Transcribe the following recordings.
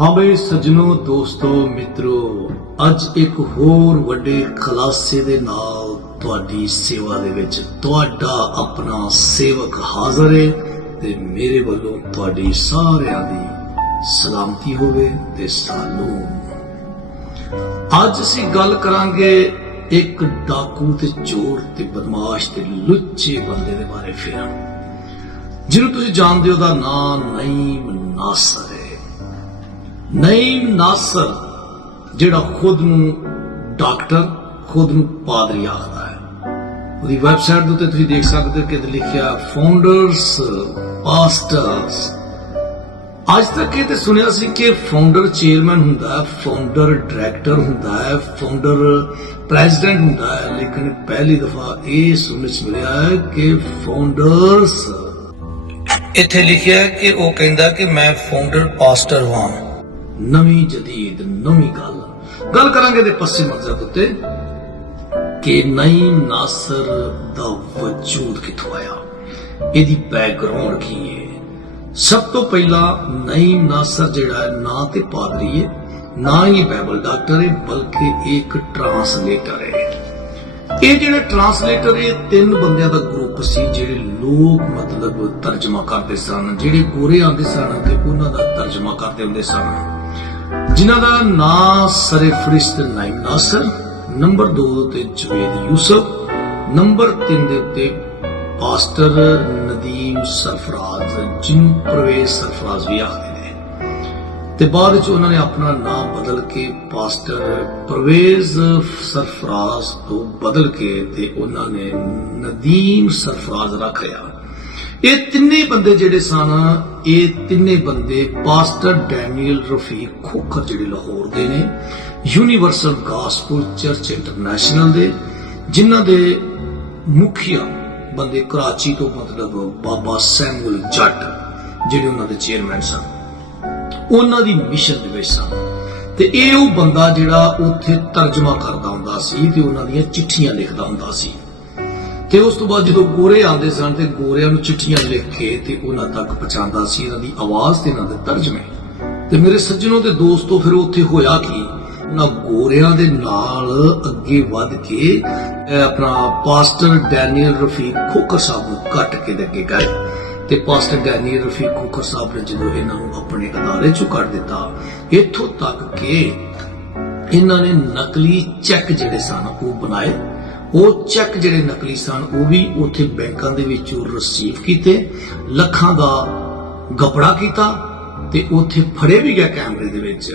हाँ बई सज्जनों दोस्तों मित्रों अज एक होर वड्डे खलासे दे नाल तुहाडी सेवा दे विच तुहाडा अपना सेवक हाज़र है ते मेरे वल्लों तुहाडी सारियां दी सलामती होवे ते सानू अज असीं गल करांगे एक डाकू ते चोर ते बदमाश ते लुच्चे बंदे दे बारे फिर जिन्हों तुसीं जानदे हो दा नाम नईम नासर है। नईम नासर जिहड़ा खुद नूं डॉक्टर खुद नूं पादरी आखदा है। उहदी वैबसाइट दे उत्ते तुसीं देख सकदे हो कि लिखिआ फाउंडर्स पास्टर्स। अज तक ये सुनिया सी कि फाउंडर चेयरमैन हुंदा है, फाउंडर डायरैक्टर हुंदा है, फाउंडर प्रेजिडेंट हुंदा है, लेकिन पहली दफा ये सुनने च मिलिया है कि फाउंडर्स इत्थे लिखिआ है कि वो कहंदा कि मैं फाउंडर पास्टर हां। नवी जदीद नवी गल करांगे दे पस्सी मंजर उत्ते कि नईम नासर दा वजूद किथों आया, इहदी बैकग्राउंड की है। सब तो पहला नईम नासर जिहड़ा है ना ते पादरी है ना ही बाइबल डॉक्टर है बल्कि एक ट्रांसलेटर है। ये जिहड़े ट्रांसलेटर ये तीन बंदियां दा ग्रुप सी जिहड़े लोग मतलब तर्जमा करते सन, जिहड़े गोरे आंदे सन ते उन्हां दा तर्जमा करते हुंदे सन, जिन्हां दा नाम सरफरिश्त नईम नासर, नंबर 2 ते जवेद यूसुफ, नंबर 3 दे उत्ते पास्टर नदीम सरफराज जिन्हों परवेज सरफराज भी आखते हैं। ते बाद च उन्होंने अपना नाम बदल के पास्टर परवेज सरफराज तो बदल के ते उन्होंने नदीम सरफराज रख लिया। ये तिन्ने बंदे जिहड़े सन ये तिन्ने बंदे पास्टर डैनियल रफीक खोखर जिहड़े लाहौर दे ने, यूनीवर्सल गॉस्पल चर्च इंटरनेशनल दे, जिन्हां दे मुखिया बंदे कराची तो मतलब बाबा सैमुअल जट जिहड़े उन्हां दे चेयरमैन सन, उन्हां दी मिशन दे विच सन। ते इह ओह बंदा जिहड़ा उत्थे तर्जमा करदा हुंदा सी ते उन्हां दीयां चिट्ठियां लिखदा हुंदा सी। ते उस तो बाद जो गोरे आते सन ते गोरियां नूं चिट्ठियां लिख के ते उन्हां तक पहुंचांदा सी इन्हां दी आवाज ते इन्हां दे तर्जमे। ते मेरे सज्जनों ते दोस्तों फिर उत्थे होया कि उन्हां गोरियां दे नाल अगे वध के अपना पास्टर डैनियल रफीक खोखर साहब नूं कट के अगे गए ते पास्टर डैनियल रफीक खोखर साहब ने जो इन्हां नूं अपने अदारे चों कढ दिता, इत्थों तक के इन्हां ने नकली चैक जिहड़े सन वो बनाए। वो चैक जिहड़े नकली सन वो भी उत्थे बैंकां दे विचों रिसीव कीते, लखां दा गपड़ा कीता ते उत्थे फड़े भी गए कैमरे दे विच।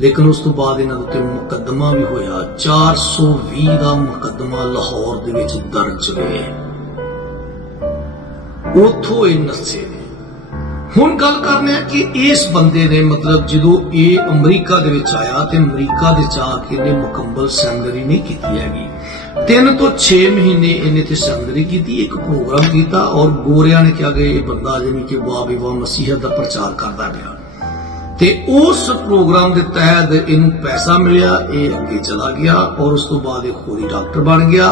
लेकिन उस तो बाद इन्हां दे उत्ते मुकदमा भी होया, 420 दा मुकदमा लाहौर दे विच दर्ज होया। उथों ये नस्से ने। हुण गल करने कि इस बंदे ने मतलब जो ये अमरीका दे विच आया ते अमरीका दे जाके इन्हें मुकम्मल सैलरी नहीं की हैगी। 3 तो 6 महीने इन्हें ते सैलरी की, एक प्रोग्राम किया और गोरिया ने क्या गए बंदा यानी कि वाह भी वाह मसीहत का प्रचार करता गया ते उस प्रोग्राम के तहत इनू पैसा मिलिया, ये अगे चला गया और उस तो बाद एक होरी डॉक्टर बन गया।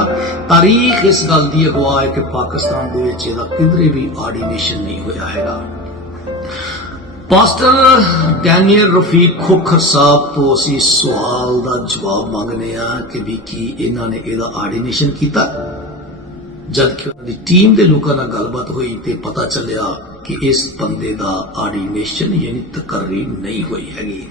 तारीख इस गल की अगवा है कि पाकिस्तान दे विच इहदा किधरे भी ऑर्डिनेशन नहीं होया हैगा। पास्टर डैनियल रफीक खोखर साहब तो असी सवाल का जवाब मांगने कि भी की इन्हां ने इहदा ऑर्डिनेशन किया, जबकि उन्हां दी टीम के लोगों नाल गलबात हुई तो पता चलिया कि इस बंदे का ऑर्डिनेशन यानी तकर्री नहीं हुई हैगी।